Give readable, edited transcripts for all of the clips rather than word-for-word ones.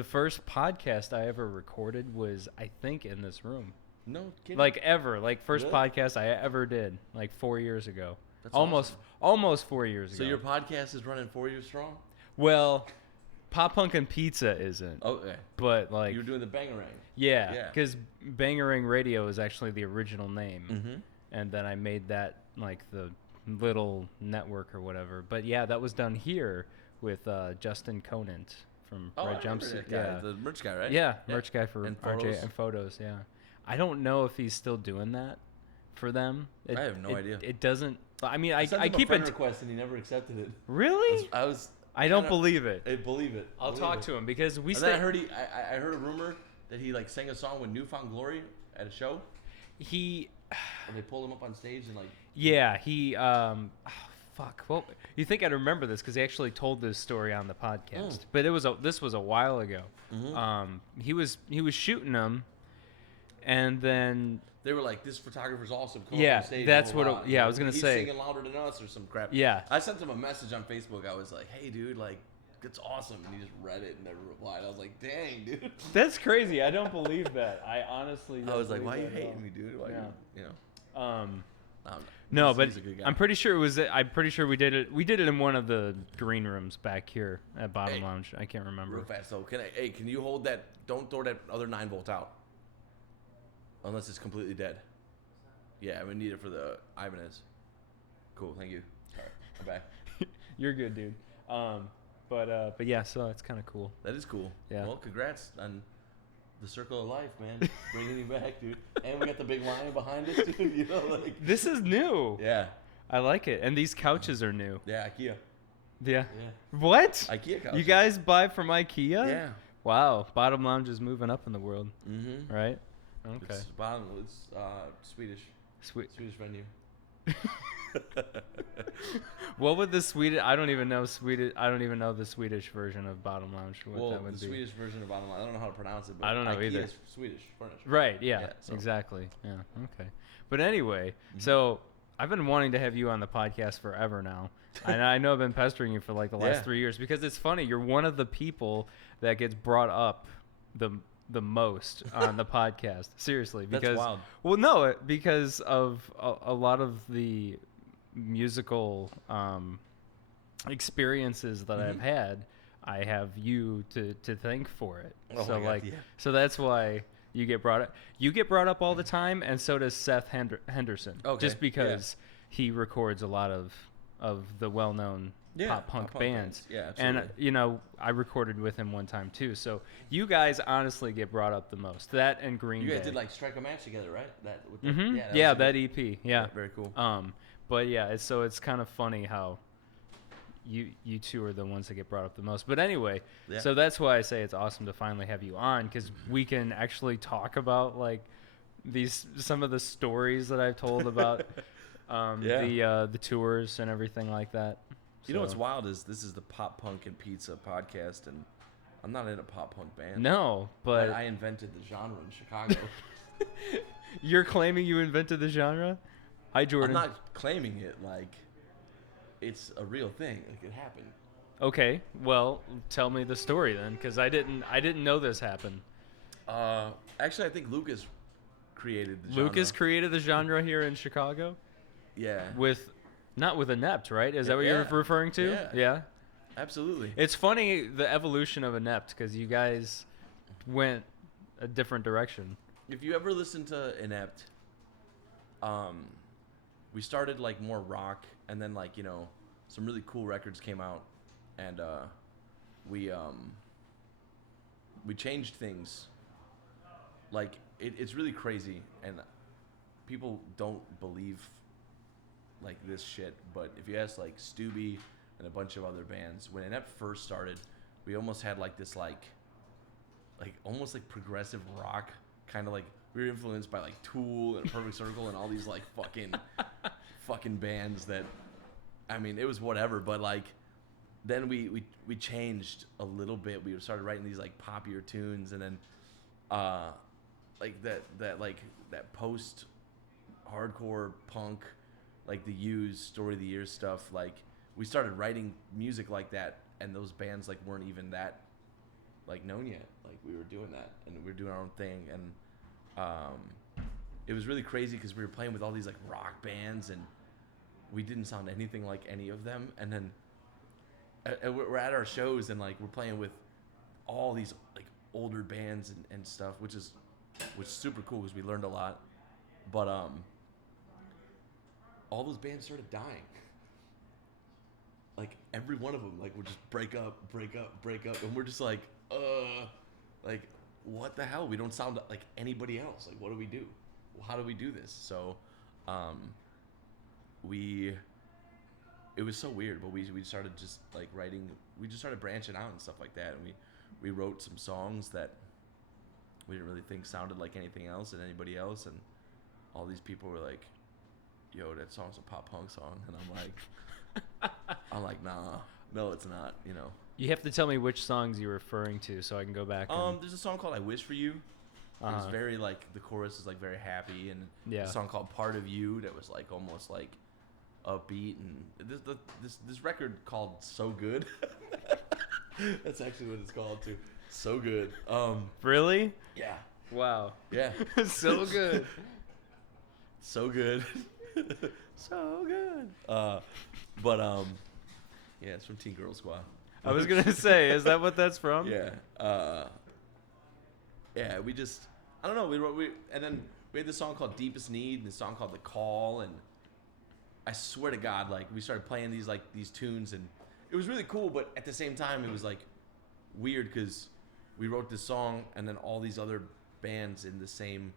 The first podcast I ever recorded was, I think, in this room. No kidding. Like ever. Like first Really? podcast I ever did. Like 4 years ago. That's almost awesome. almost 4 years So ago. your podcast is running 4 years strong? Well, Pop Punk and Pizza isn't. Okay. But like You were doing the Bangarang. yeah, Yeah. because Bangarang Radio is actually the original name, Mm-hmm. and then I made that like the little network or whatever. But yeah, that was done here with Justin Conant from Oh, Red I remember Jumpsuit. that guy, the merch guy, right? Yeah, merch guy for And RJ photos. and photos. Yeah, I don't know if he's still doing that for them. I have no idea. It doesn't. I mean, I sent him keep a friend it. request and he never accepted it. Really? I don't believe it. I believe it. I'll talk to him because we. And then I heard I heard a rumor that he like sang a song with Newfound Glory at a show. He. Or they pulled him up on stage and like. Yeah, he. Fuck. Well, you think I'd remember this because he actually told this story on the podcast, but this was a while ago. Mm-hmm. He was shooting them, and then They were like, "This photographer's awesome." Come Yeah, on stage, that's blah, what blah, it- blah. yeah, I was gonna He's say. singing louder than us or some crap. Yeah. I sent him a message on Facebook. I was like, "Hey, dude, like, it's awesome," and he just read it and never replied. I was like, "Dang, dude." that's crazy. I don't believe that. I honestly. Don't I was like, believe "Why you that at all. hating me, dude? Why Yeah. you know?" I don't know. No, but He's a good guy. I'm pretty sure it was. I'm pretty sure we did it. We did it in one of the green rooms back here at Bottom Hey. Lounge. I can't remember. Real fast though, can you hold that? Don't throw that other 9-volt out, unless it's completely dead. Yeah, I'm gonna need it for the Ibanez. Cool, thank you. All right, I'm back. You're good, dude. But yeah, so that's kind of cool. That is cool. Yeah. Well, congrats on the circle of life, man. Bringing you back, dude. And we got the big lion behind us, dude. You know, like. This is new. Yeah. I like it, and these couches are new. Yeah, IKEA. Yeah. Yeah. What? IKEA couches. You guys buy from IKEA? Yeah. Wow, Bottom Lounge is moving up in the world, Mm-hmm. right? Okay. It's Swedish. Sweet. Swedish venue. What would the Swedish? I don't even know Swedish. I don't even know the Swedish version of Bottom Lounge. What Well, that would the be. Swedish version of Bottom Line. I don't know how to pronounce it, but I don't know IKEA either. is Swedish furniture. Right. Yeah. Yeah, so- Exactly. Yeah. Okay. But anyway, so I've been wanting to have you on the podcast forever now, and I know I've been pestering you for like the last Yeah. 3 years because it's funny. You're one of the people that gets brought up the most on the podcast. Seriously, That's because wild. well, no, because of a lot of the musical experiences that I've had. I have you to thank for it. Oh so my God, like, yeah. so that's why you get brought up. You get brought up all the time, and so does Seth Henderson. Okay, Just because he records a lot of the well-known pop punk bands. Yeah, And absolutely. I recorded with him one time too. So you guys honestly get brought up the most. That and Green You Day. guys did like strike a match together, right? That. With the, Mm-hmm. Yeah. Yeah, was a that good- EP. Yeah. Very cool. But yeah, it's kind of funny how you two are the ones that get brought up the most. But anyway, Yeah. so that's why I say it's awesome to finally have you on because we can actually talk about like some of the stories that I've told about the tours and everything like that. You know what's So- wild is this is the Pop Punk and Pizza podcast, and I'm not in a pop punk band. No, but I invented the genre in Chicago. you're claiming you invented the genre? Hi, Jordan. I'm not claiming it like it's a real thing. Like it happened. Okay, well, tell me the story then, because I didn't know this happened. Actually, I think Lucas created the genre. Lucas created the genre here in Chicago Yeah. not with Inept, right? Is that what you're Yeah. referring to? Yeah. Absolutely. It's funny the evolution of Inept because you guys went a different direction. If you ever listen to Inept, we started like more rock, and then like some really cool records came out, and we changed things. Like it's really crazy, and people don't believe like this shit. But if you ask like Stubby and a bunch of other bands, when Inept first started, we almost had like this like almost like progressive rock, kind of like we were influenced by like Tool and Perfect Circle and all these like fucking bands that, I mean, it was whatever. But like then we changed a little bit. We started writing these like poppier tunes, and then like that post hardcore punk, like the Used Story of the Year stuff. Like we started writing music like that, and those bands like weren't even that like known yet. Like we were doing that, and we were doing our own thing, and it was really crazy because we were playing with all these like rock bands, and we didn't sound anything like any of them. And then we're at our shows, and like we're playing with all these like older bands and stuff, which is super cool because we learned a lot. But all those bands started dying. Like every one of them, like would just break up, and we're just like what the hell? We don't sound like anybody else. Like, what do we do? How do we do this? So, it was so weird, but we started just like writing. We just started branching out and stuff like that, and we wrote some songs that we didn't really think sounded like anything else and anybody else, and all these people were like, "Yo, that song's a pop punk song," and I'm like, nah, no, it's not. You know. You have to tell me which songs you're referring to, so I can go back. There's a song called "I Wish for You." It was very like the chorus is like very happy, and a song called "Part of You" that was like almost like upbeat, and this record called "So Good." That's actually what it's called too. So good. Really? Yeah. Wow. Yeah. So good. So good. So good. Yeah, it's from Teen Girl Squad. I was gonna say, is that what that's from? Yeah. Yeah. We just, I don't know. And then we had this song called "Deepest Need" and this song called "The Call," and I swear to God, like we started playing these tunes, and it was really cool. But at the same time, it was like weird because we wrote this song, and then all these other bands in the same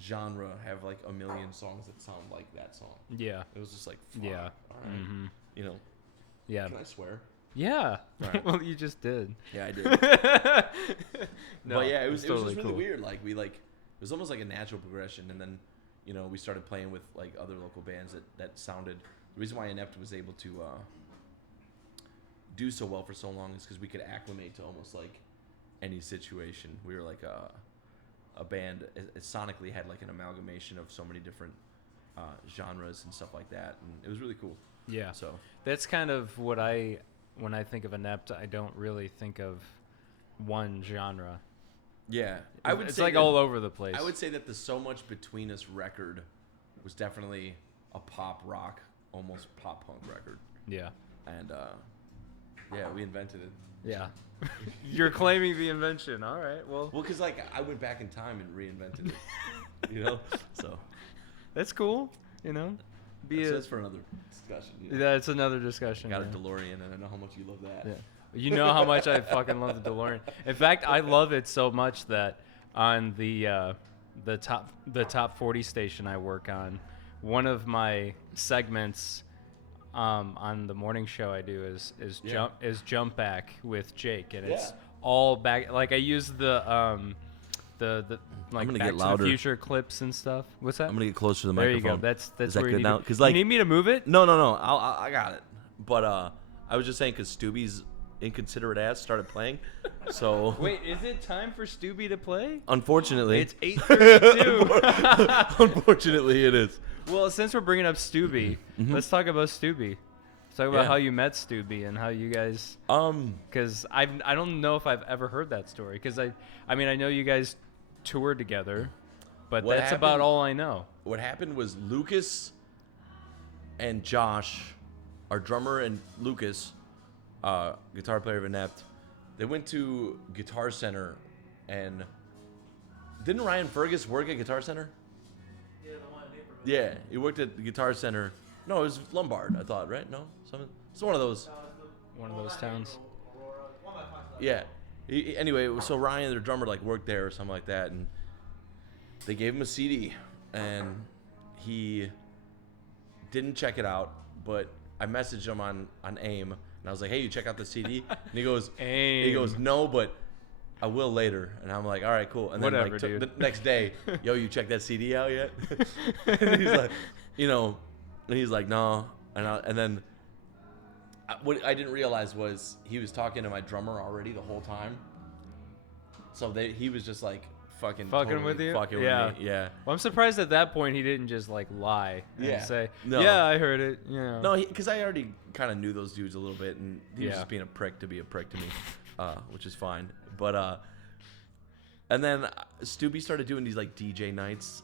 genre have like a million songs that sound like that song. Yeah. It was just like, fuck, yeah. all right. Mm-hmm. You know. Yeah. Can I swear? Yeah. Right. Well, you just did. Yeah, I did. No, but yeah, it was totally just really cool. weird. Like it was almost like a natural progression, and then we started playing with like other local bands that sounded. The reason why Inept was able to do so well for so long is because we could acclimate to almost like any situation. We were like a band. It sonically had like an amalgamation of so many different genres and stuff like that, and it was really cool. Yeah. So that's kind of what when I think of Inept, I don't really think of one genre. Yeah, It's like all over the place. I would say that the So Much Between Us record was definitely a pop rock, almost pop punk record. Yeah. And yeah, we invented it. Yeah. You're claiming the invention. All right. Well, because like I went back in time and reinvented it. So that's cool. That's for another discussion. Yeah, it's another discussion. Got a DeLorean, and I know how much you love that. Yeah. You know how much I fucking love the DeLorean. In fact, I love it so much that on the top 40 station I work on, one of my segments on the morning show I do is jump back with Jake, and it's all back. Like I use the like I'm gonna Back get louder. to the Future clips and stuff. What's that? I'm gonna get closer to the there microphone. There you go. That's Is that where good you now? need Because like, you need me to move it? No. I got it. But I was just saying because Stubby's inconsiderate ass started playing. So wait, is it time for Stubby to play? Unfortunately, it's 8:32. Unfortunately, it is. Well, since we're bringing up Stubby, let's talk about Stubby. Let's talk about how you met Stubby and how you guys. Because I don't know if I've ever heard that story. Because I mean I know you guys toured together, but that's about all I know. What happened was Lucas and Josh, our drummer and Lucas, guitar player of Inept, they went to Guitar Center, and didn't Ryan Fergus work at Guitar Center? Yeah, the one in Naperville. Yeah, he worked at the Guitar Center. No, it was Lombard, I thought, right? No? It's one of those. One of those towns. Aurora. One that talks about Yeah. Anyway, so Ryan, their drummer, like worked there or something like that, and they gave him a CD, and he didn't check it out, but I messaged him on AIM, and I was like, "Hey, you check out the CD?" And he goes, AIM. He goes, "No, but I will later." And I'm like, "All right, cool." And then Whatever, like dude. the next day, "Yo, you checked that CD out yet?" And he's like, and he's like, "No." And then what I didn't realize was he was talking to my drummer already the whole time. So he was just like fucking totally with you? Fucking Yeah. with me. Yeah. Well, I'm surprised at that point he didn't just like lie and say, No. "Yeah, I heard it." Yeah. No, because I already kind of knew those dudes a little bit, and he was Yeah. just being a prick to be a prick to me, which is fine. But and then Stubby started doing these like DJ nights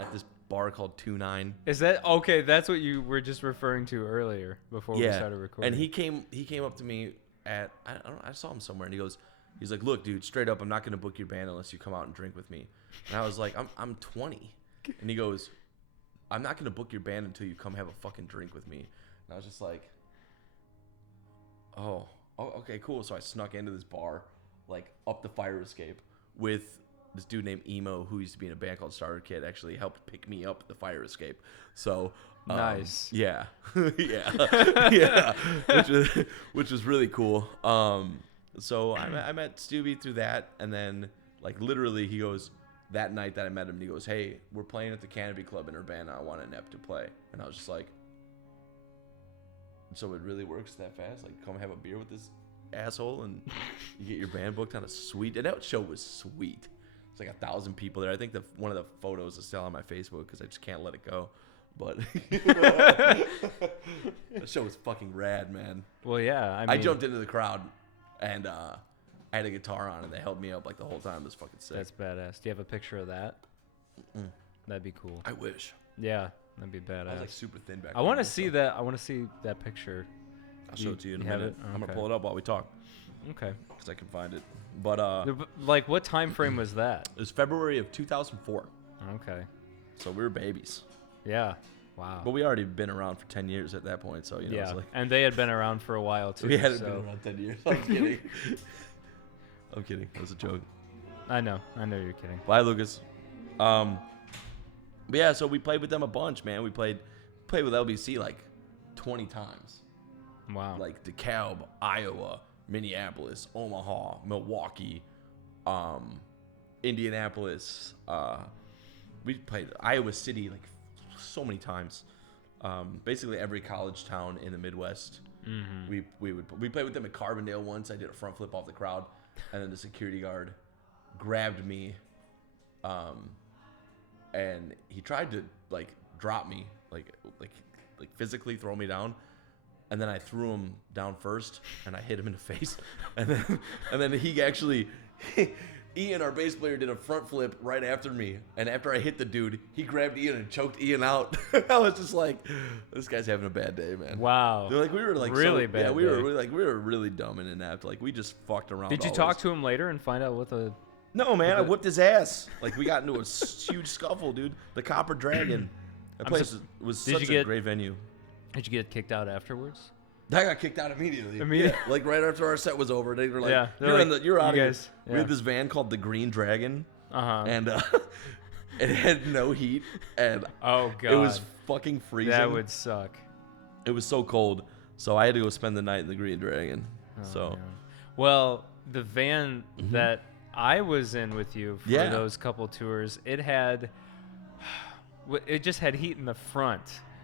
at this bar called 2-9. Is that okay? That's what you were just referring to earlier before we started recording. And he came up to me at I saw him somewhere, and he's like, look, dude, straight up, I'm not gonna book your band unless you come out and drink with me. And I was like, I'm 20, and he goes, I'm not gonna book your band until you come have a fucking drink with me. And I was just like, oh, okay, cool. So I snuck into this bar, like up the fire escape, with this dude named Emo, who used to be in a band called Starter Kid, actually helped pick me up at the fire escape. So nice. Yeah. Yeah. Which was really cool. So I met Stubby through that, and then like literally he goes, that night that I met him, he goes, hey, we're playing at the Canopy Club in Urbana. I want an ep to play. And I was just like, so it really works that fast? Like, come have a beer with this asshole and you get your band booked on a suite? And that show was sweet. It's like 1,000 people there. I think one of the photos is still on my Facebook because I just can't let it go. But the show was fucking rad, man. Well, yeah. I jumped into the crowd and I had a guitar on and they held me up like the whole time. It was fucking sick. That's badass. Do you have a picture of that? Mm. That'd be cool. I wish. Yeah, that'd be badass. I was like super thin back then. I want to see that. I want to see that picture. I'll show it to you in a have minute. it? I'm gonna Okay. pull it up while we talk Okay. because I can find it. But Like, what time frame was that? it was February of 2004, Okay. so we were babies. Yeah. Wow. But we already been around for 10 years at that point, so you know. yeah. It's like, And they had been around for a while too. we hadn't so. been around 10 years. I'm kidding. I'm kidding. That was a joke. I know you're kidding. Bye, Lucas. But yeah, so we played with them a bunch, man. We played with LBC like 20 times. Wow. Like DeKalb, Iowa, Minneapolis, Omaha, Milwaukee, Indianapolis. We played Iowa City like so many times. Basically every college town in the Midwest. Mm-hmm. We played with them at Carbondale once. I did a front flip off the crowd, and then the security guard grabbed me, and he tried to like drop me, like physically throw me down, and then I threw him down first, and I hit him in the face, and then he actually. Ian, our bass player, did a front flip right after me, and after I hit the dude, he grabbed Ian and choked Ian out. I was just like, "This guy's having a bad day, man." Wow. They're like, we were like really bad. Yeah, we day. were really dumb and inept. Like we just fucked around. Did you talk to him later and find out what the? No, man, I whipped his ass. Like we got into a huge scuffle, dude. The Copper Dragon. That place was such a great venue. Did you get kicked out afterwards? I got kicked out immediately. Yeah, like right after our set was over, they were like, yeah, "You're out of here." Yeah. We had this van called the Green Dragon, and it had no heat, and oh god, it was fucking freezing. That would suck. It was so cold, so I had to go spend the night in the Green Dragon. Man. Well, the van that I was in with you for those couple tours, it just had heat in the front.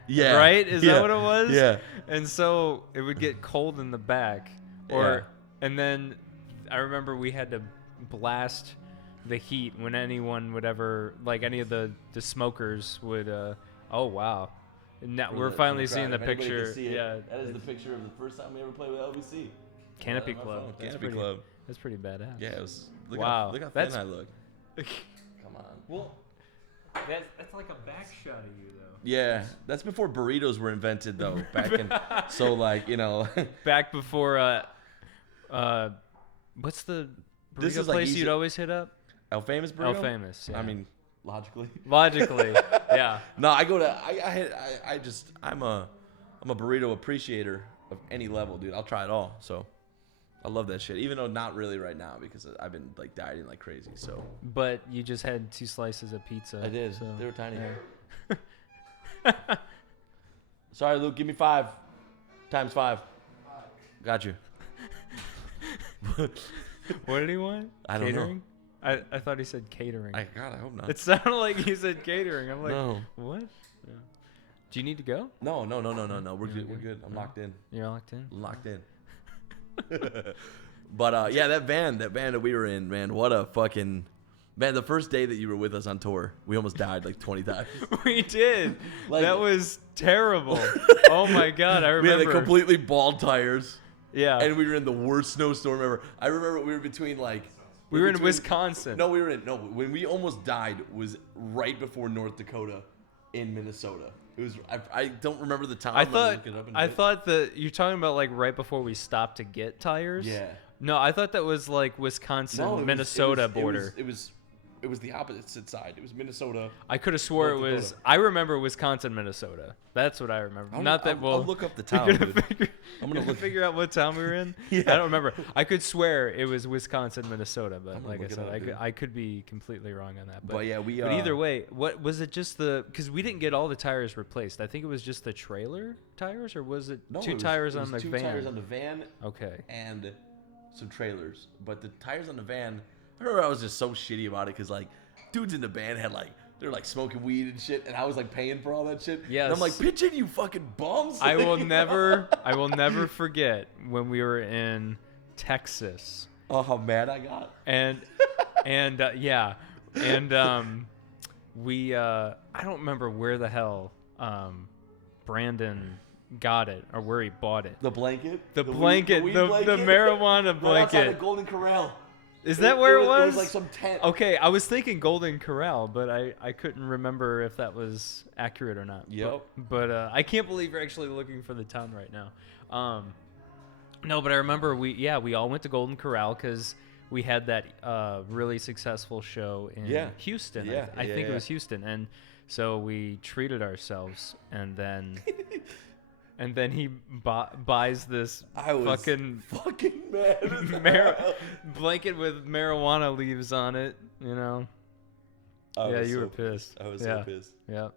Yeah. Right? Is that what it was? Yeah. And so it would get cold in the back. And then I remember we had to blast the heat when anyone would ever, like any of the smokers would, oh, wow. Now we're finally seeing the picture. Yeah. That is the picture of the first time we ever played with LBC. Canopy Club. Canopy Club. That's pretty badass. Yeah, it was. Look wow. Look how thin I look. Come on. Well, that's like a back shot of you, though. Yeah, that's before burritos were invented, though. Back in, so like back before what's the burrito place you'd always hit up? El Famous burrito. El Famous. Yeah. I mean, logically. Yeah. No, I go to I'm a burrito appreciator of any level, dude. I'll try it all. So. I love that shit, even though not really right now because I've been like dieting like crazy. So. But you just had 2 slices of pizza. I did. So, they were tiny. Yeah. Sorry, Luke. Give me 5 times 5. Got you. What did he want? I don't catering? Know. I thought he said catering. God, I hope not. It sounded like he said catering. I'm like, no. What? Yeah. Do you need to go? No. We're good. We're good. I'm locked in. You're locked in? Locked in. But yeah, that van that we were in, man, what a fucking man. The first day that you were with us on tour, we almost died like 20 times. We did. Like, that was terrible. Oh my god, I remember. We had the completely bald tires. Yeah. And we were in the worst snowstorm ever. I remember we were between like We were in Wisconsin. No, when we almost died was right before North Dakota in Minnesota. It was I don't remember the time. I thought that you're talking about like right before we stopped to get tires. Yeah. No, I thought that was like Wisconsin, Minnesota border. It was the opposite side. It was Minnesota. I could have swore it was. I remember Wisconsin, Minnesota. That's what I remember. I'll look up the town. I'm gonna figure out what town we were in. Yeah. I don't remember. I could swear it was Wisconsin, Minnesota, but like I said, I could be completely wrong on that. But yeah, But either way, what was it? Just because we didn't get all the tires replaced. I think it was just the trailer tires, or was it two tires on the van? 2 tires on the van. Okay. And some trailers, but the tires on the van. I remember I was just so shitty about it because like dudes in the band had like they're like smoking weed and shit, and I was like paying for all that shit. Yes. And I'm like, pitch in, you fucking bums. I will never forget when we were in Texas. Oh, how mad I got. We I don't remember where the hell Brandon got it or where he bought it. The blanket? The blanket, weed the marijuana blanket. Right outside the Golden Corral. Is that where it was? It was like some tent. Okay, I was thinking Golden Corral, but I couldn't remember if that was accurate or not. Yep. But I can't believe you're actually looking for the town right now. No, but I remember we all went to Golden Corral because we had that really successful show in Houston. Yeah. I think it was Houston, and so we treated ourselves, and then. And then he buys this fucking mad. blanket with marijuana leaves on it, you know. You were pissed. I was so pissed. Yeah.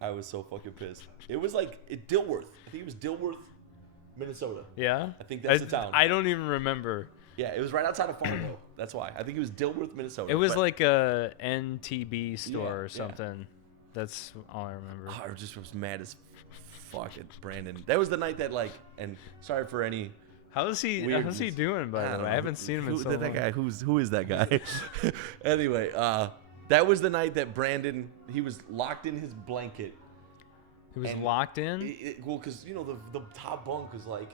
I was so fucking pissed. It was like Dilworth. I think it was Dilworth, Minnesota. Yeah? I think that's the town. I don't even remember. Yeah, it was right outside of Fargo. That's why. I think it was Dilworth, Minnesota. It was like a NTB store or something. Yeah. That's all I remember. Oh, I just was mad as fuck at Brandon. That was the night that like, and sorry for any. How's he doing, by the way? I haven't seen him in so long. That guy, who is that guy? Anyway, that was the night that Brandon, he was locked in his blanket. He was locked in? Well, because, you know, the top bunk was like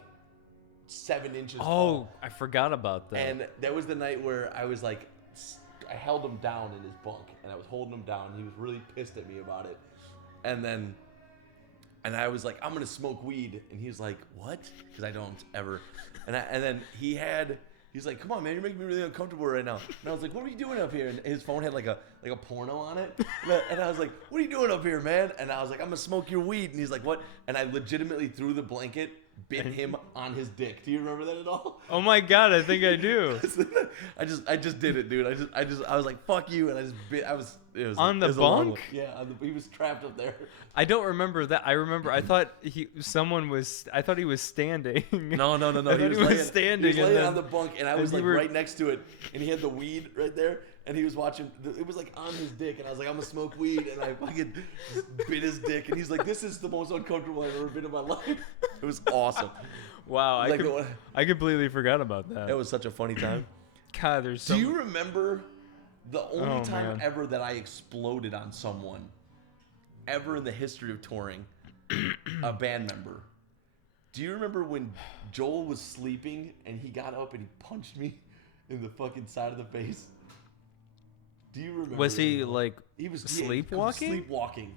7 inches tall. I forgot about that. And that was the night where I was like, I held him down in his bunk, and I was holding him down. He was really pissed at me about it. And I was like, I'm going to smoke weed. And he was like, what? Because I don't ever. And then he's like, come on, man, you're making me really uncomfortable right now. And I was like, what are you doing up here? And his phone had like a porno on it. And I was like, what are you doing up here, man? And I was like, I'm going to smoke your weed. And he's like, what? And I legitimately threw the blanket, bit him on his dick. Do you remember that at all? Oh my God, I think I do. I just did it, dude. I was like, fuck you. And I just bit, it was on the bunk? Yeah, he was trapped up there. I don't remember that. I thought he was standing. No. I thought he was standing. He was laying on the bunk, and I was like right next to it, and he had the weed right there, and he was watching. It was like on his dick, and I was like, I'm gonna smoke weed, and I fucking bit his dick, and he's like, this is the most uncomfortable I've ever been in my life. It was awesome. Wow, I completely forgot about that. That was such a funny time. God, Do you remember the only time ever that I exploded on someone ever in the history of touring, a band member? Do you remember when Joel was sleeping and he got up and he punched me in the fucking side of the face? Do you remember? Was he like he was sleepwalking? Sleepwalking,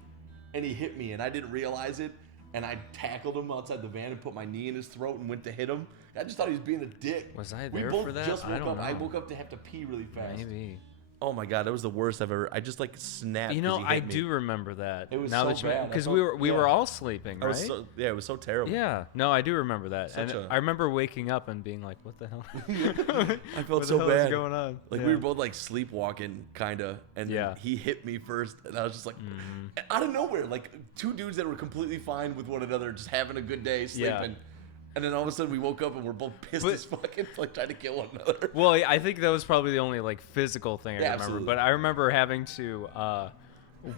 and he hit me and I didn't realize it, and I tackled him outside the van and put my knee in his throat and went to hit him. I just thought he was being a dick. Was I there for that? I don't know. I woke up to have to pee really fast. Maybe. Oh my God, that was the worst I've ever. I just like snapped. You know, I do remember that. It was so bad because we were all sleeping, right? It was so terrible. Yeah, no, I do remember that, I remember waking up and being like, "What the hell?" I felt so bad. What is going on? Like we were both like sleepwalking, kinda, and then he hit me first, and I was just like, out of nowhere, like 2 dudes that were completely fine with one another, just having a good day, sleeping. Yeah. And then all of a sudden we woke up and we're both pissed as fuck and like trying to kill one another. Well, I think that was probably the only like physical thing I remember. Absolutely. But I remember having to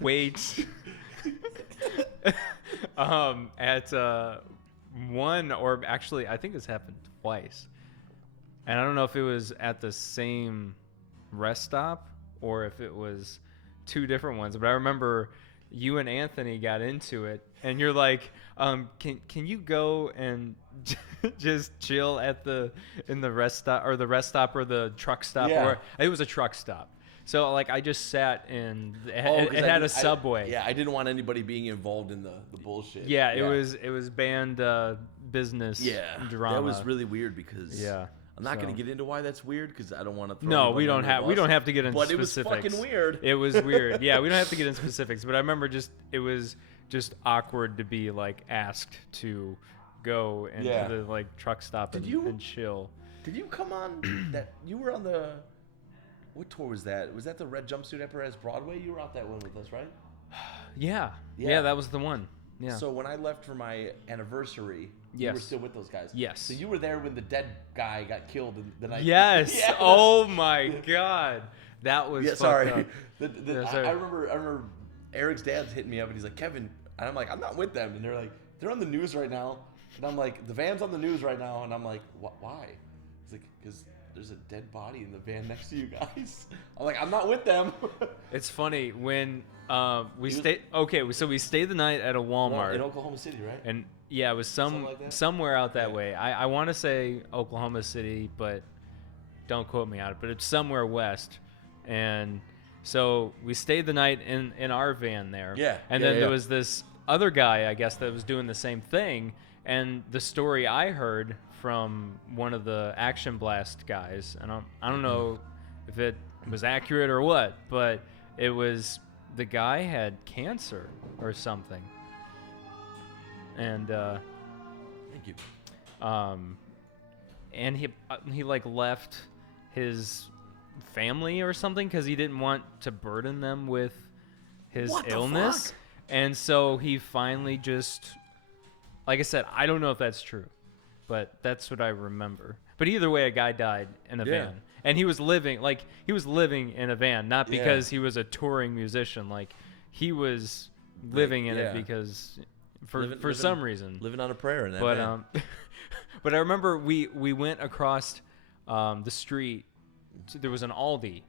wait at one, or actually I think this happened twice. And I don't know if it was at the same rest stop or if it was 2 different ones. But I remember you and Anthony got into it and you're like, can you go and just chill in the rest stop or the truck stop? Yeah. Or it was a truck stop. So like I just sat in. It had a subway. I didn't want anybody being involved in the bullshit. Yeah, it was banned business. Drama. That was really weird because I'm not going to get into why that's weird because I don't want to throw. No, we don't have to get into but specifics. But it was fucking weird. It was weird. Yeah, we don't have to get into specifics. But I remember it was just awkward to be like asked to go into the like truck stop and chill. Did you come on that? You were on the. What tour was that? Was that the Red Jumpsuit Apparatus Broadway? You were out that one with us, right? Yeah, that was the one. Yeah. So when I left for my anniversary, you were still with those guys. Yes. So you were there when the dead guy got killed the night. Yes. Oh my God, that was. Yeah. Sorry. I remember Eric's dad's hitting me up and he's like, Kevin, and I'm like, I'm not with them, and they're like, they're on the news right now, and I'm like, the van's on the news right now, and I'm like, why? He's like, because there's a dead body in the van next to you guys. I'm like, I'm not with them. It's funny when we stayed. Okay, so we stayed the night at a Walmart in Oklahoma City, right? And yeah, it was somewhere out that way. I want to say Oklahoma City, but don't quote me on it. But it's somewhere west, and so we stayed the night in our van there. Yeah. And then there was this other guy, I guess, that was doing the same thing. And the story I heard from one of the Action Blast guys, and I don't know if it was accurate or what, but it was the guy had cancer or something, and thank you. And he like left his family or something because he didn't want to burden them with his illness, and so he finally just, like I said, I don't know if that's true. But that's what I remember. But either way, a guy died in a van, and he was living in a van, not because he was a touring musician. Like he was living in it because for some reason, living on a prayer in that van. But I remember we went across the street. There was an Aldi.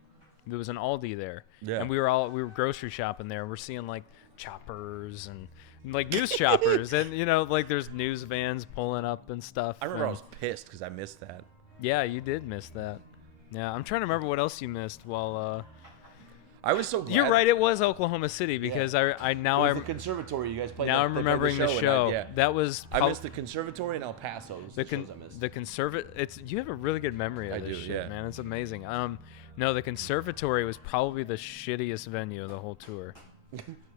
There was an Aldi there, and we were grocery shopping there. We're seeing like choppers and like news choppers, and like there's news vans pulling up and stuff. I remember I was pissed because I missed that. Yeah, you did miss that. Yeah, I'm trying to remember what else you missed while. I was so glad. You're right. It was Oklahoma City because I the conservatory you guys played. Now I'm remembering the show. That was. I missed the conservatory in El Paso. You have a really good memory of this shit, man. It's amazing. No, the conservatory was probably the shittiest venue of the whole tour.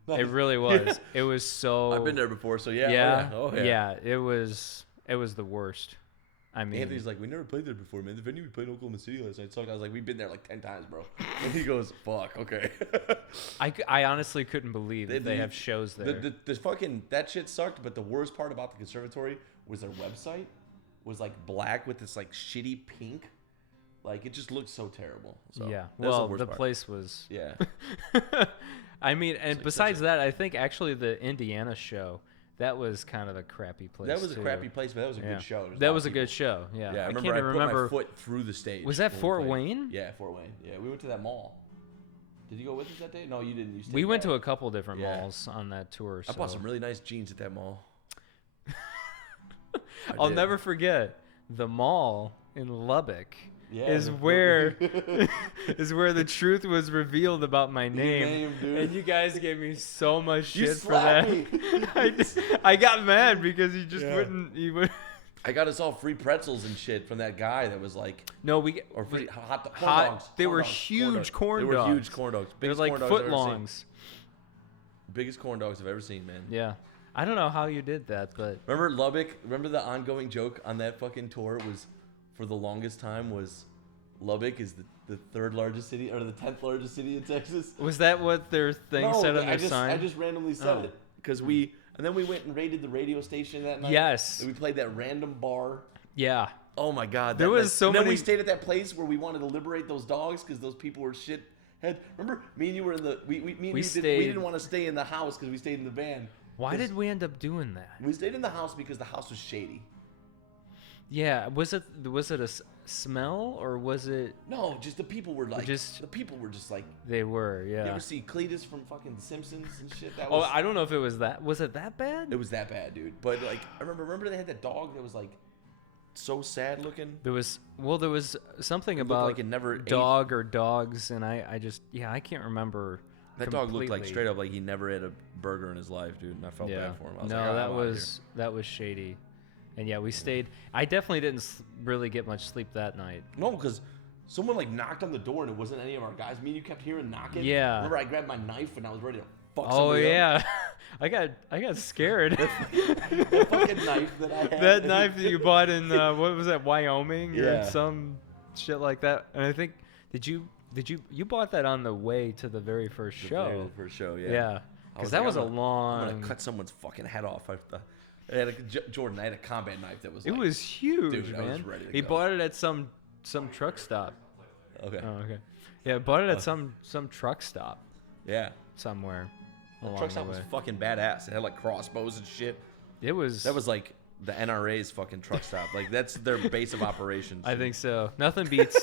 Nice. It really was. It was so. I've been there before, so yeah. Yeah. It was the worst. I mean, Anthony's like, we never played there before, man. The venue we played in Oklahoma City last night. So I was like, we've been there like 10 times, bro. And he goes, fuck, okay. I honestly couldn't believe that they have shows there. The fucking that shit sucked. But the worst part about the conservatory was their website was like black with this like shitty pink. Like it just looked so terrible. So yeah. Well, the place was. Yeah. I mean, and besides that, I think actually the Indiana show, that was kind of a crappy place. That was a crappy place, but that was a good show. That was a good show. Yeah. Yeah, I remember I put my foot through the stage. Was that Fort Wayne? Yeah, Fort Wayne. Yeah, we went to that mall. Did you go with us that day? No, you didn't. We went to a couple different malls on that tour. I bought some really nice jeans at that mall. I'll never forget the mall in Lubbock. Is where the truth was revealed about my name, and you guys gave me so much shit for that. I got mad because he just wouldn't. He would. I got us all free pretzels and shit from that guy that was like. No, free hot corn dogs. They were huge corn dogs. They were huge corn dogs. They were like foot longs. Biggest corn dogs I've ever seen, man. Yeah. I don't know how you did that, but remember Lubbock? Remember the ongoing joke on that fucking tour was. For the longest time was Lubbock is the third largest city or the 10th largest city in Texas. Was that what their thing said on their sign? I just randomly said it because then we went and raided the radio station that night. Yes. And we played that random bar. Yeah. Oh my God. There was so many. Then we stayed at that place where we wanted to liberate those dogs because those people were shit head. Remember, me and you were in the we didn't want to stay in the house because we stayed in the van. Why did we end up doing that? We stayed in the house because the house was shady. Yeah, was it a smell or was it? No, just the people were like. Just the people were just like. They were, yeah. You ever see Cletus from fucking The Simpsons and shit? That was, I don't know if it was that. Was it that bad? It was that bad, dude. But like, I remember they had that dog that was like so sad looking. There was something about like it never dog or dogs, and I just I can't remember. That dog looked like straight up like he never had a burger in his life, dude. And I felt bad for him. I was that was shady. And yeah, we stayed. I definitely didn't really get much sleep that night. No, because someone like knocked on the door and it wasn't any of our guys. Me and you kept hearing knocking. Yeah. Remember, I grabbed my knife and I was ready to fuck somebody up. Oh yeah, I got scared. That fucking knife that I had. That knife that you bought in what was that, Wyoming? Yeah. Or some shit like that. And I think you bought that on the way to the very first show? The very first show, yeah. Yeah. Because that was a long. I'm gonna cut someone's fucking head off. I had Jordan. I had a combat knife that was. It was huge, dude, man. I was ready to he go. bought it at some truck stop. Okay. Oh, okay. Yeah, bought it at some truck stop. Yeah. Somewhere. The truck stop was fucking badass. It had like crossbows and shit. It was. That was like the NRA's fucking truck stop. Like that's their base of operations. I think so. Nothing beats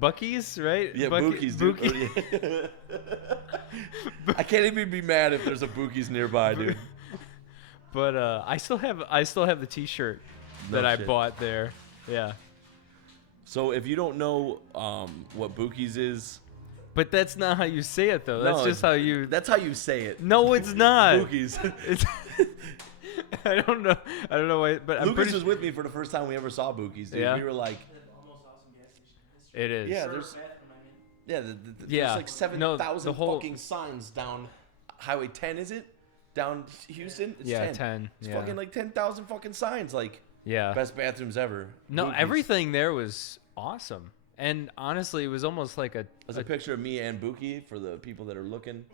Buc-ee's, right? Yeah, Buc-ee's, dude. I can't even be mad if there's a Buc-ee's nearby, dude. But I still have the T-shirt that I bought there. Yeah. So if you don't know what Buc-ee's is, but that's not how you say it though. That's just how you. That's how you say it. No, it's not. Buc-ee's. I don't know why, but Lucas was with me for the first time we ever saw Buc-ee's, dude. Yeah. We were like, it is. Yeah, there's like 7,000 fucking signs down Highway 10, is it? Down Houston? It's 10. It's fucking like 10,000 fucking signs, like best bathrooms ever. No, Buc-ee's. Everything there was awesome. And honestly, it was almost like There's a picture of me and Buc-ee for the people that are looking.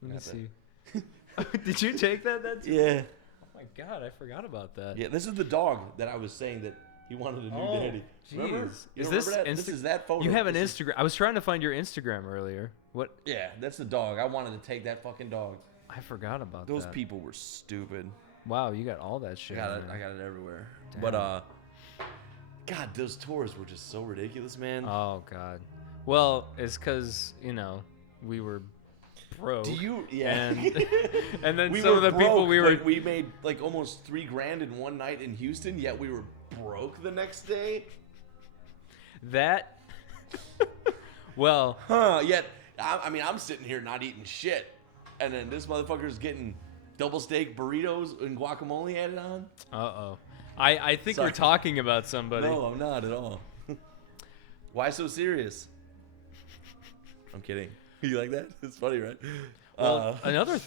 Let me see. Did you take that? Yeah. Oh my God, I forgot about that. Yeah, this is the dog that I was saying that he wanted a new daddy. Jeez. Is this that? This is that photo. You have an Instagram. I was trying to find your Instagram earlier. What? Yeah, that's the dog. I wanted to take that fucking dog. I forgot about Those people were stupid. Wow, you got all that shit. I got it everywhere. Damn. But God, those tours were just so ridiculous, man. Oh God. Well, it's because we were broke. Do you? Yeah. And then some of the people we were. Like, we made like almost $3,000 in one night in Houston, yet we were broke the next day. That. Well. Yet I'm sitting here not eating shit, and then this motherfucker's getting double steak burritos and guacamole added on. Uh-oh. I think we're talking about somebody. No, I'm not at all. Why so serious? I'm kidding. You like that? It's funny, right? Well, another.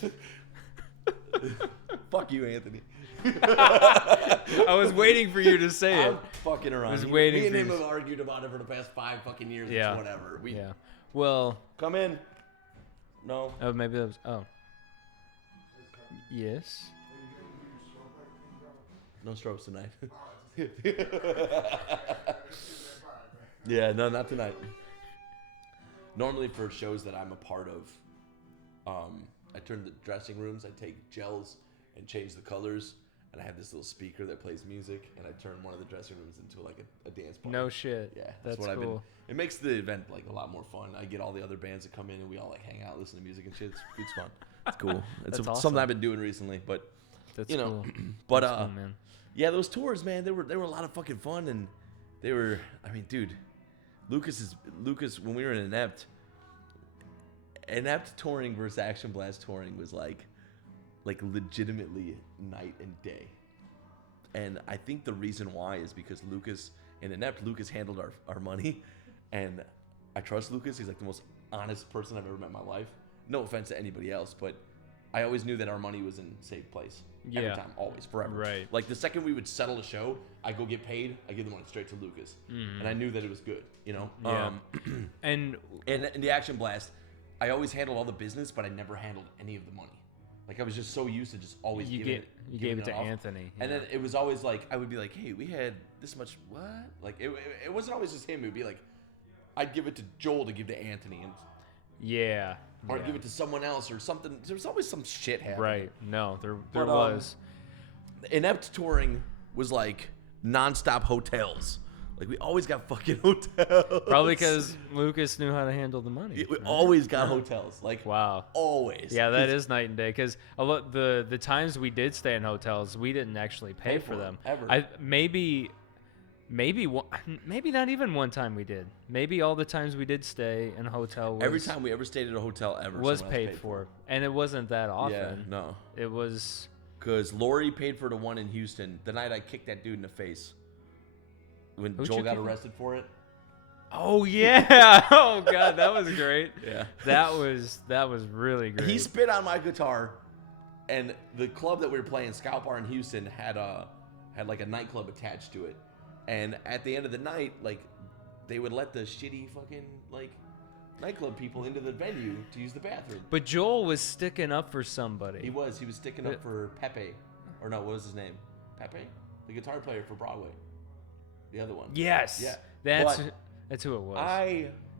Fuck you, Anthony. I was waiting for you to say it. I'm fucking around. I was waiting. Me and him have argued about it for the past 5 fucking years. Yeah. It's whatever. Yeah. Well. Come in. No. Oh, maybe that was. Oh. Yes. No strokes tonight. Yeah, no, not tonight. Normally for shows that I'm a part of, I turn the dressing rooms, I take gels and change the colors, and I have this little speaker that plays music, and I turn one of the dressing rooms into like a dance party. No shit. Yeah, that's what cool. I've been. It makes the event like a lot more fun. I get all the other bands that come in, and we all like hang out, listen to music and shit. It's fun. It's cool. It's awesome. Something I've been doing recently, but that's cool. But that's cool, man. Yeah, those tours, man, they were a lot of fucking fun, and they were. I mean, dude, Lucas when we were in Inept touring versus Action Blast touring was like legitimately night and day. And I think the reason why is because Lucas handled our money, and I trust Lucas. He's like the most honest person I've ever met in my life. No offense to anybody else, but I always knew that our money was in safe place. Yeah. Every time, always, forever. Right. Like the second we would settle a show, I go get paid, I give the money straight to Lucas. And I knew that it was good, Yeah. And in the Action Blast, I always handled all the business, but I never handled any of the money. Like I was just so used to just always giving gave it to off. Anthony. And then it was always like I would be like, hey, we had this much what? Like it wasn't always just him. It would be like I'd give it to Joel to give to Anthony, and or I'd give it to someone else or something. There was always some shit happening. Right. No, there was. Inept touring was like nonstop hotels. Like, we always got fucking hotels. Probably because Lucas knew how to handle the money. We always got hotels. Like, wow. Always. Yeah, that is night and day. Because the times we did stay in hotels, we didn't actually pay for them. Ever. Maybe not even one time we did. Maybe all the times we did stay in a hotel every time we ever stayed at a hotel ever was paid for. And it wasn't that often. Yeah, no. It was... Because Lori paid for the one in Houston the night I kicked that dude in the face. When Joel got arrested for it. Oh yeah! Oh god, that was great. Yeah. That was really great. He spit on my guitar, and the club that we were playing, Scout Bar in Houston, had like a nightclub attached to it. And at the end of the night, like, they would let the shitty fucking like nightclub people into the venue to use the bathroom. But Joel was sticking up for somebody. He was sticking up for Pepe, or no, what was his name? Pepe, the guitar player for Broadway. The other one. Yes. Yeah. That's who it was.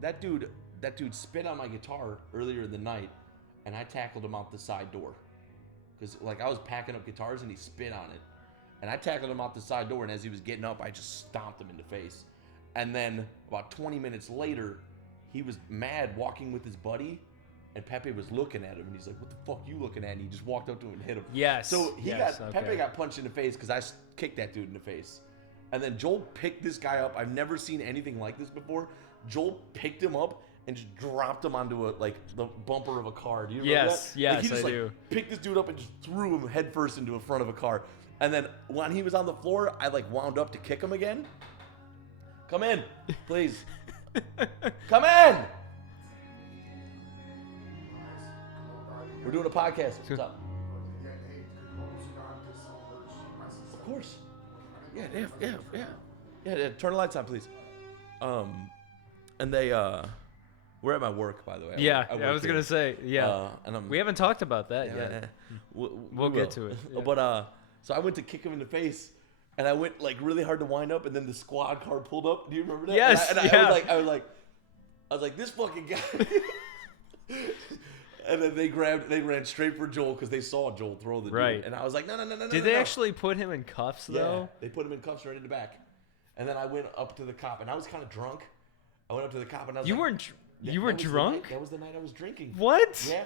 That dude spit on my guitar earlier in the night, and I tackled him out the side door, because like I was packing up guitars and he spit on it, and I tackled him out the side door, and as he was getting up, I just stomped him in the face, and then about 20 minutes later, he was mad walking with his buddy, and Pepe was looking at him, and he's like, "What the fuck you looking at?" And he just walked up to him and hit him. Yes. So Pepe got punched in the face because I kicked that dude in the face. And then Joel picked this guy up. I've never seen anything like this before. Joel picked him up and just dropped him onto the bumper of a car. Do you remember that? Yes, like, he just, I do. Picked this dude up and just threw him headfirst into the front of a car. And then when he was on the floor, I wound up to kick him again. Come in, please. Come in. We're doing a podcast. What's up? Of course. Yeah. Turn the lights on, please. And they we're at my work, by the way. I was gonna say, and we haven't talked about that yet. We'll get to it. Yeah. But so I went to kick him in the face, and I went like really hard to wind up, and then the squad car pulled up. Do you remember that? Yes. I was like, this fucking guy. And then they ran straight for Joel because they saw Joel throw the dude. And I was like, no. Did they actually put him in cuffs, though? Yeah, they put him in cuffs right in the back. And then I went up to the cop, and I was kind of drunk. I went up to the cop, and I was you were drunk? That was the night I was drinking. What? Yeah.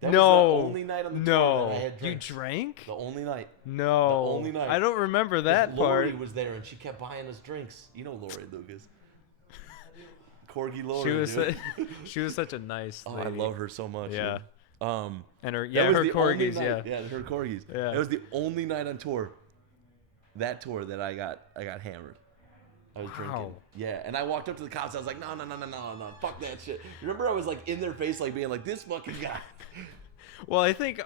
That was the only night on the tour that I had drinks. You drank? The only night. No. The only night. I don't remember that part. Lori was there, and she kept buying us drinks. You know Lori, Lucas. Corgi Lori. She was such a nice lady. I love her so much. Yeah. And her corgis, her corgis. Yeah. It was the only night on tour. That tour that I got hammered. I was drinking. Yeah, and I walked up to the cops. I was like, no, fuck that shit. Remember, I was like in their face, like being like, this fucking guy. Well, I think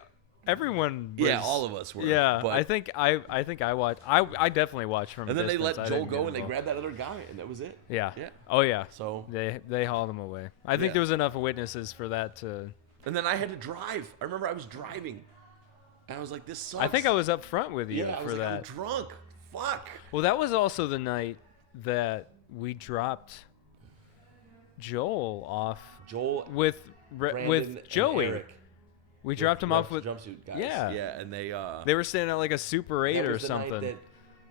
everyone. All of us were. Yeah, but I think I watched. I definitely watched from. And then they let Joel go, and they grabbed that other guy, and that was it. Yeah. Yeah. Oh yeah. So they hauled him away. I think there was enough witnesses for that to. And then I had to drive. I remember I was driving, and I was like, "This sucks." I think I was up front with you for that. I'm drunk. Fuck. Well, that was also the night that we dropped Joel off. With Joey. Eric. We dropped him off with jumpsuit guys. Yeah. Yeah, and they were staying at like a Super 8 or something. Night that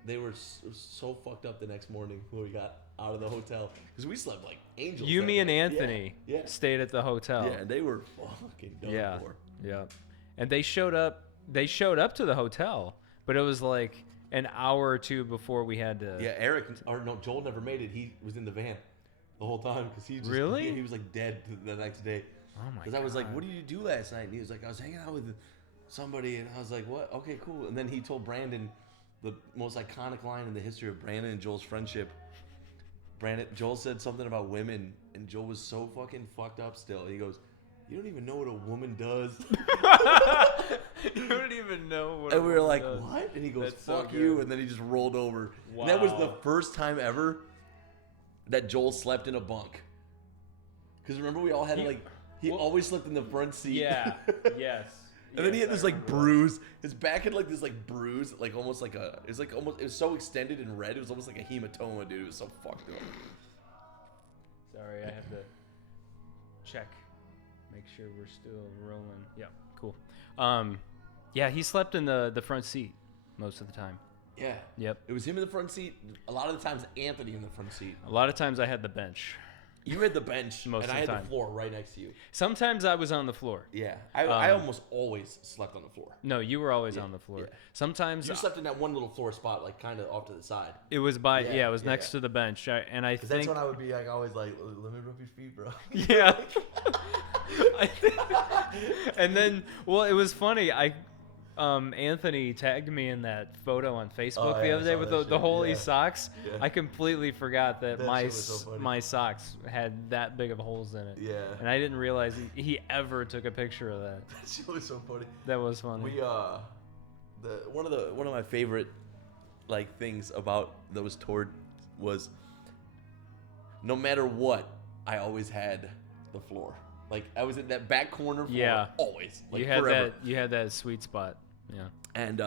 they were so fucked up the next morning when we got out of the hotel because we slept like angels. Me and Anthony stayed at the hotel. Yeah, and they were fucking done for. Yeah. And they showed up to the hotel, but it was like an hour or two before we had to. Yeah, Joel never made it. He was in the van the whole time because he was like dead the next day. Oh my god. Because I was like, what did you do last night? And he was like, I was hanging out with somebody, and I was like, what? Okay, cool. And then he told Brandon the most iconic line in the history of Brandon and Joel's friendship. Joel said something about women, and Joel was so fucking fucked up still. He goes, "You don't even know what a woman does." You don't even know what. And we were like, "What?" And he goes, "Fuck you!" And then he just rolled over. Wow. And that was the first time ever that Joel slept in a bunk. Because remember, we all had he always slept in the front seat. Yeah. Yes. And then he had this bruise. His back had this bruise, almost like a. It was so extended and red. It was almost like a hematoma, dude. It was so fucked up. Sorry, I have to check, make sure we're still rolling. Yeah, cool. Yeah, he slept in the front seat most of the time. Yeah. Yep. It was him in the front seat. A lot of the times, Anthony in the front seat. A lot of times I had the bench. You had the bench, Most and of I the had time. the floor right next to you. Sometimes I was on the floor. Yeah. I almost always slept on the floor. No, you were always on the floor. Yeah. Sometimes You slept in that one little floor spot, like kind of off to the side. it was by Yeah, it was next to the bench. I think That's when I would be like, always like, let me rub your feet, bro. yeah. And then, well, it was funny. Anthony tagged me in that photo on Facebook the yeah, other I day saw with that the shit, holy yeah. socks. Yeah. I completely forgot that That shit was so funny. my socks had that big of holes in it. Yeah. And I didn't realize he ever took a picture of that. That shit was so funny. That was funny. We one of my favorite like things about those tours was no matter what, I always had the floor. Like I was in that back corner floor Yeah. always. Like you had forever. you had that sweet spot. Yeah. And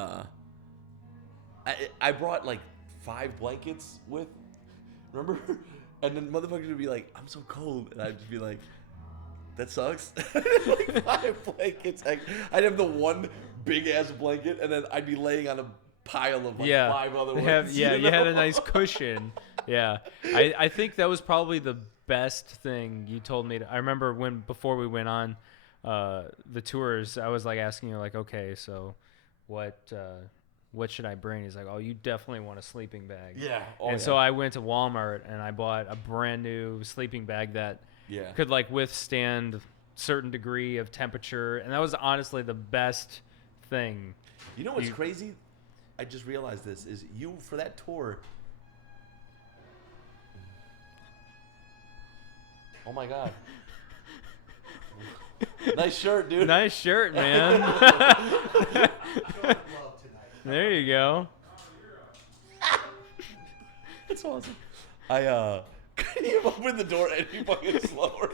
I brought like 5 blankets with, remember? And then motherfuckers would be like, "I'm so cold," and I'd just be like, "That sucks." Like 5 blankets. I'd have the one big ass blanket, and then I'd be laying on a pile of like 5 other ones. You know? had a nice cushion. Yeah. I think that was probably the best thing you told me. I remember before we went on the tours, I was like asking you like, okay, so what should I bring? He's like, oh, you definitely want a sleeping bag. Yeah. So I went to Walmart and I bought a brand new sleeping bag that could like withstand certain degree of temperature, and that was honestly the best thing. You know what's crazy? I just realized this is you for that tour. Oh my god. Nice shirt, dude. Nice shirt, man. There you go. That's awesome. Can you open the door any fucking slower?